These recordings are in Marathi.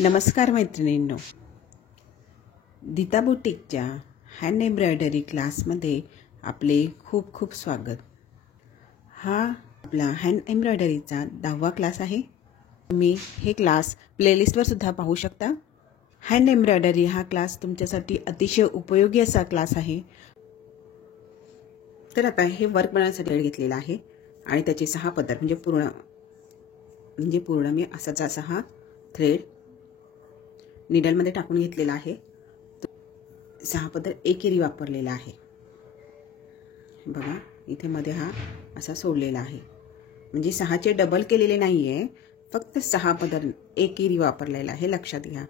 नमस्कार मैत्रिणींनो, दीता बुटीकच्या हँड एम्ब्रॉयडरी क्लासमध्ये आपले खूप खूप स्वागत। हा आपला हँड एम्ब्रॉयडरीचा 10वा क्लास आहे। तुम्ही हे क्लास प्लेलिस्टवर सुद्धा पाहू शकता। हँड एम्ब्रॉयडरी हा क्लास तुमच्यासाठी अतिशय उपयोगी असा क्लास आहे। तर आता हे वर्क बनवण्यासाठी थ्रेड घेतलेला आहे आणि त्याचे 6 पदर म्हणजे पूर्ण मी असाच हा थ्रेड नीडलमध्ये टाकून घेतलेला आहे। 6 पदर एकेरी वापरलेला आहे। बघा इथे मध्ये हा असा सोडलेला आहे, म्हणजे 6चे डबल केलेले नाहीये, फक्त 6 पदर एकेरी वापरलेला आहे, लक्षात घ्या।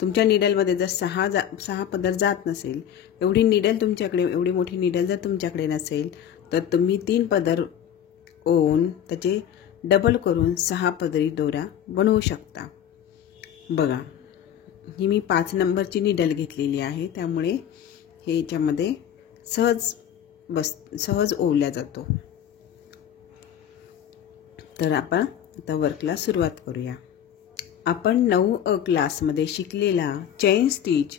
तुमच्या नीडलमध्ये जर 6 पदर जात नसेल, एवढी नीडल तुमच्याकडे, एवढी मोठी नीडल जर तुमच्याकडे नसेल, तर तुम्ही 3 पदर ओवून त्याचे डबल करून 6 पदरी दोरा बनवू शकता। बघा ही मी 5 नंबरची नीडल घेतलेली आहे, त्यामुळे हे याच्यामध्ये सहज ओवल्या जातो। तर आपण आता वर्कला सुरुवात करूया। आपण 9 क्लासमध्ये शिकलेला चेन स्टिच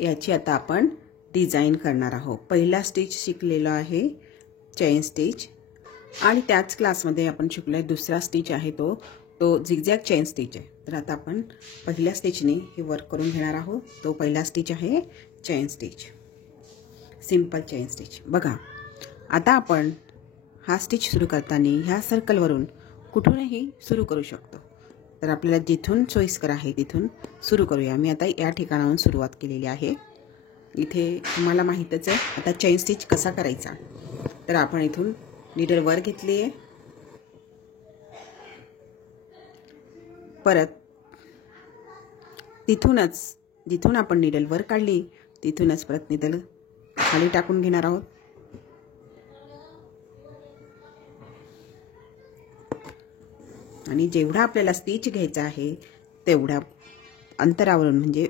याची आता आपण डिझाइन करणार आहोत। पहिला स्टिच शिकलेला आहे चेन स्टिच, आणि त्याच क्लासमध्ये आपण शिकलोय दुसरा स्टिच आहे तो झिगझॅग चेन स्टिच आहे। तर आता आपण पहिल्या स्टिचने हे वर्क करून घेणार आहोत। तो पहिला स्टिच आहे chain stitch, simple chain stitch. बघा आता आपण हा स्टिच सुरू करताना ह्या सर्कलवरून कुठूनही सुरू करू शकतो। तर आपल्याला जिथून सोयीस्कर आहे तिथून सुरू करूया। मी आता या ठिकाणाहून सुरुवात केलेली आहे। इथे तुम्हाला माहीतच आहे आता चेन स्टिच कसा करायचा। तर आपण इथून नीडल वर घेतली आहे, परत जिथून आपण नीडल वर काढली तिथूनच परत नीडल खाली टाकून घेणार आहोत। आणि जेवढा आपल्याला स्टिच घ्यायचा आहे तेवढ्या अंतरावरून, म्हणजे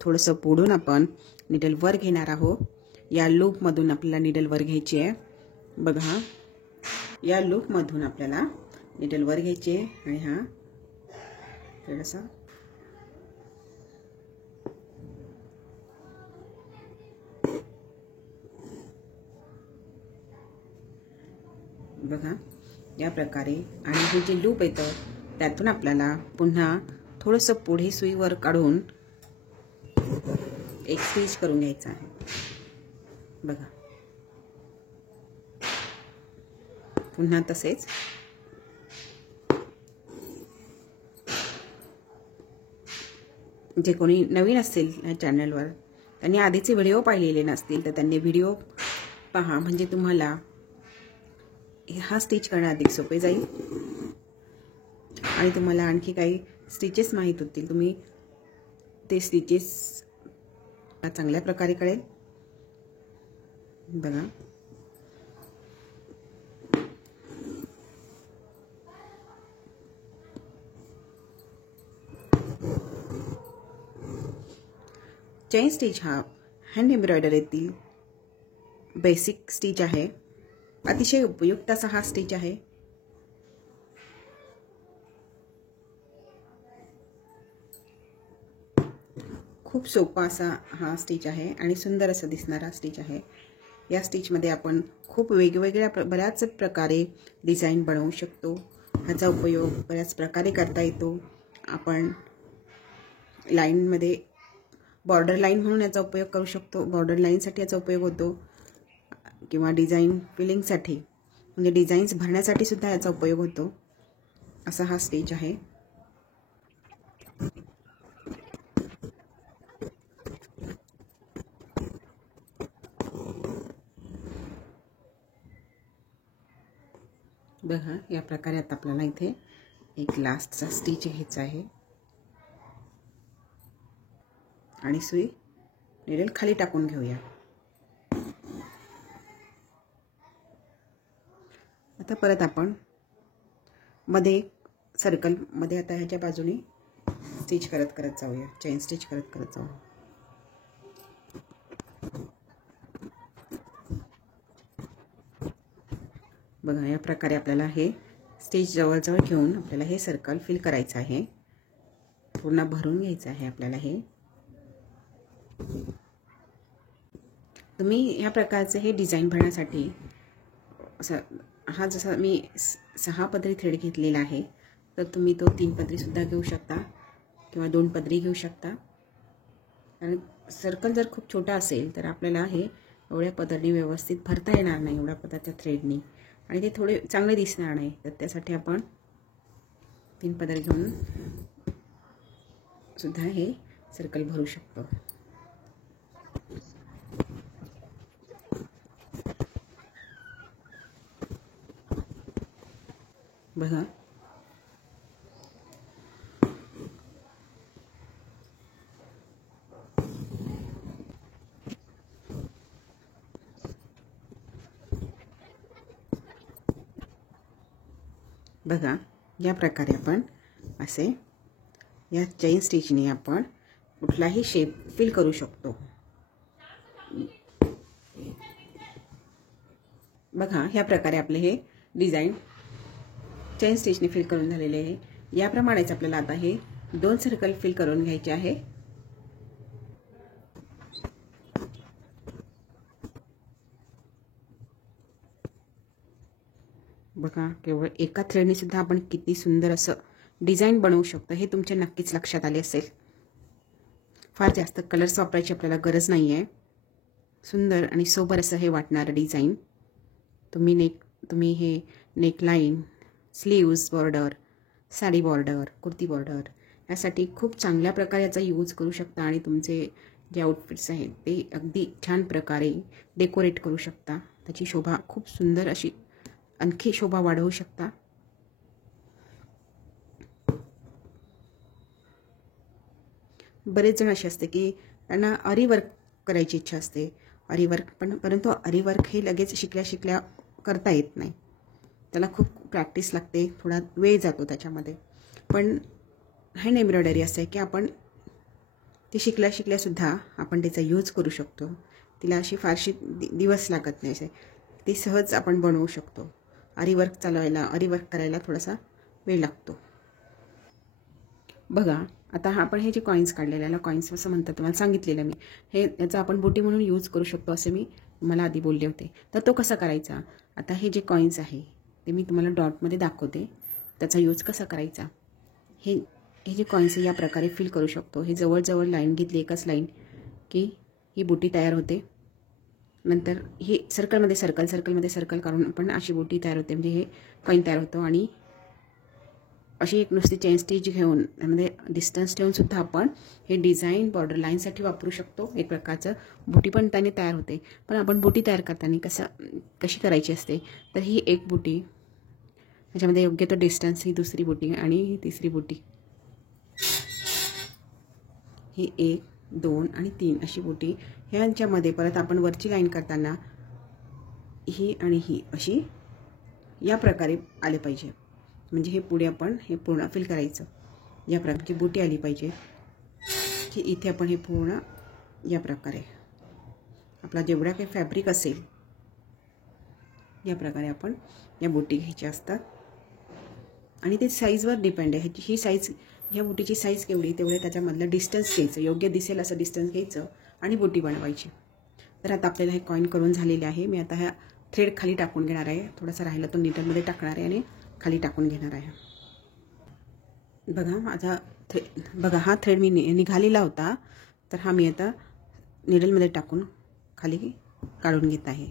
थोडंसं पुढून आपण नीडल वर घेणार आहोत। या लूपमधून आपल्याला नीडल वर घ्यायची आहे। बघा या लूपमधून आपल्याला नीडल वर घ्यायची आहे आणि हा थोडासा बघा या प्रकारे, आणि हे जे लूप येतं त्यातून आपल्याला पुन्हा थोडंसं पुढे सुईवर काढून एक स्टिच करून घ्यायचा आहे। बघा पुन्हा तसेच जे कोणी नवीन असतील या चॅनलवर, त्यांनी आधीचे व्हिडिओ पाहिलेले नसतील तर त्यांनी व्हिडिओ पहा, म्हणजे तुम्हाला हा स्टिच करणं अधिक सोपे जाईल आणि तुम्हाला आणखी काही स्टिचेस माहीत होतील। तुम्ही ते स्टिचेस चांगल्या प्रकारे कळेल। बघा चेन स्टिच हा हँड एम्ब्रॉयडरीतील बेसिक स्टिच आहे। अतिशय उपयुक्त असा हा स्टिच आहे। खूप सोपा असा हा स्टिच आहे आणि सुंदर असा दिसणारा स्टिच आहे। या स्टिचमध्ये आपण खूप वेगवेगळ्या बऱ्याच प्रकारे डिझाईन बनवू शकतो। ह्याचा उपयोग बऱ्याच प्रकारे करता येतो। आपण लाईनमध्ये बॉर्डर लाईन म्हणून याचा उपयोग करू शकतो, बॉर्डर लाईनसाठी याचा उपयोग होतो, किंवा डिझाईन फिलिंगसाठी म्हणजे डिझाईन्स भरण्यासाठी सुद्धा याचा उपयोग होतो। असा हा स्टिच आहे। बघा या प्रकारे आता आपल्याला इथे एक लास्टचा स्टिच घ्यायचा आहे आणि सुई नीडल खाली टाकून घेऊया। आता परत आपण मध्ये सर्कल मध्ये आता ह्याच्या बाजूने स्टिच करत जाऊया, चेन स्टिच करत जाऊ। बघा या प्रकारे आपल्याला हे स्टिच जवळजवळ घेऊन आपल्याला हे सर्कल फिल करायचं आहे, पूर्ण भरून घ्यायचं आहे आपल्याला हे. तुम्ही ह्या प्रकारचे हे डिझाईन भरण्यासाठी हा जसा मी 6 पदरी थ्रेड घेतलेला आहे, तर तुम्ही तो 3 पदरीसुद्धा घेऊ शकता किंवा 2 पदरी घेऊ शकता. आणि सर्कल जर खूप छोटा असेल तर आपल्याला हे एवढ्या पदरनी व्यवस्थित भरता येणार नाही, एवढ्या पदरच्या थ्रेडनी, आणि ते थोडे चांगले दिसणार नाही. तर त्यासाठी आपण 3 पदर घेऊन सुद्धा हे सर्कल भरू शकतो. बघा बघा या प्रकारे आपण असे या चेन स्टिचने आपण कुठलाही शेप फिल करू शकतो. बघा ह्या प्रकारे आपले हे डिझाईन चेन स्टिचने फिल करून झालेले आहे. याप्रमाणेच आपल्याला आता हे 2 सर्कल फिल करून घ्यायचे आहे. बघा केवळ एका थ्रेडने सुद्धा आपण किती सुंदर असं डिझाईन बनवू शकतो हे तुमच्या नक्कीच लक्षात आले असेल. फार जास्त कलर्स वापरायची आपल्याला गरज नाही आहे. सुंदर आणि सोबर असं हे वाटणारं डिझाईन तुम्ही हे neckline, sleeves border, sari border, kurti border यासाठी खूप चांगल्या प्रकारे याचा यूज करू शकता आणि तुमचे जे आउटफिट्स आहेत ते अगदी छान प्रकारे डेकोरेट करू शकता. त्याची शोभा खूप सुंदर अशी आणखी शोभा वाढवू शकता. बरेच जण असे असते की त्यांना आरी वर्क करायची इच्छा असते, आरी वर्क परंतु आरी वर्क हे लगेच शिकल्या करता येत नाही. त्याला खूप प्रॅक्टिस लागते, थोडा वेळ जातो त्याच्यामध्ये. पण हँड एम्ब्रॉयडरी असं आहे की आपण ते शिकल्यासुद्धा आपण त्याचा यूज करू शकतो. तिला अशी फारशी दिवस लागत नाही, असे ती सहज आपण बनवू शकतो. आरी वर्क करायला थोडासा वेळ लागतो. बघा आता आपण हे जे कॉईन्स काढलेले कॉईन्स असं म्हणतात, तुम्हाला सांगितलेलं मी, हे याचा आपण बुटी म्हणून यूज करू शकतो असे मी तुम्हाला आधी बोलले होते. तर तो कसा करायचा, आता हे जे कॉईन्स आहे ते मी तुम्हाला डॉटमध्ये दाखवते, त्याचा यूज कसा करायचा. हे जे कॉईन्स या प्रकारे फिल करू शकतो. हे जवळजवळ लाईन घेतली, एकच लाईन, की ही बुटी तयार होते. नंतर हे सर्कलमध्ये सर्कल काढून पण अशी बुटी तयार होते, म्हणजे हे कॉईन तयार होतो. आणि अशी एक नुसती चेन स्टिच घेऊन त्यामध्ये डिस्टन्स ठेवून सुद्धा आपण हे डिझाईन बॉर्डर लाईनसाठी वापरू शकतो. एक प्रकारचं बुटी पण त्याने तयार होते. पण आपण बुटी तयार करताना कशी करायची असते, तर ही एक बुटी, त्याच्यामध्ये योग्य तो डिस्टन्स, ही दुसरी बुटी आणि ही तिसरी बुटी, ही 1, 2 आणि 3 अशी बुटी, ह्यांच्यामध्ये परत आपण वरची लाईन करताना ही आणि ही अशी या प्रकारे आले पाहिजे. म्हणजे हे पुढे आपण हे पूर्ण फिल करायचं. या प्रकारची बुटी आली पाहिजे की इथे आपण हे पूर्ण या प्रकारे आपला जेवढा काही फॅब्रिक असेल या प्रकारे आपण या बुटी घ्यायच्या असतात. आणि ते साईजवर डिपेंड आहे. ही साईज, ह्या बुटीची साईज केवढी तेवढे त्याच्यामधलं डिस्टन्स घ्यायचं, योग्य दिसेल असं डिस्टन्स घ्यायचं आणि बुटी बनवायची. तर आता आपल्याला हे कॉईन करून झालेले आहे. मी आता ह्या थ्रेड खाली टाकून घेणार आहे. थोडासा राहिला तो नीडलमध्ये टाकणार आहे आणि खाली टाकून घेणार आहे. बघा बघा हा थ्रेड मी निघालेला होता, तर हा मी आता नीडलमध्ये टाकून खाली काढून घेत आहे.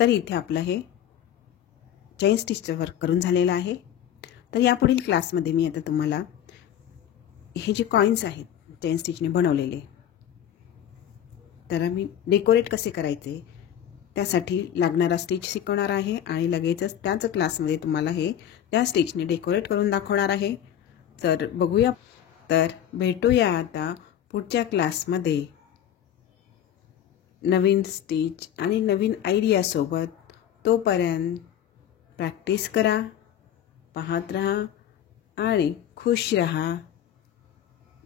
तर इथे आपलं हे चेन स्टिचचं वर्क करून झालेलं आहे. तर यापुढील क्लासमध्ये मी आता तुम्हाला हे जे कॉईन्स आहेत चेन स्टिचने बनवलेले, तर मी डेकोरेट कसे करायचे त्यासाठी लागणारा स्टिच शिकवणार आहे आणि लगेचच त्याच क्लासमध्ये तुम्हाला हे त्या स्टिचने डेकोरेट करून दाखवणार आहे. तर बघूया, तर भेटूया आता पुढच्या क्लासमध्ये नवीन स्टिच आणि नवीन आयडियासोबत. तोपर्यंत प्रॅक्टिस करा, पाहत रहा आणि खुश रहा.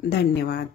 धन्यवाद.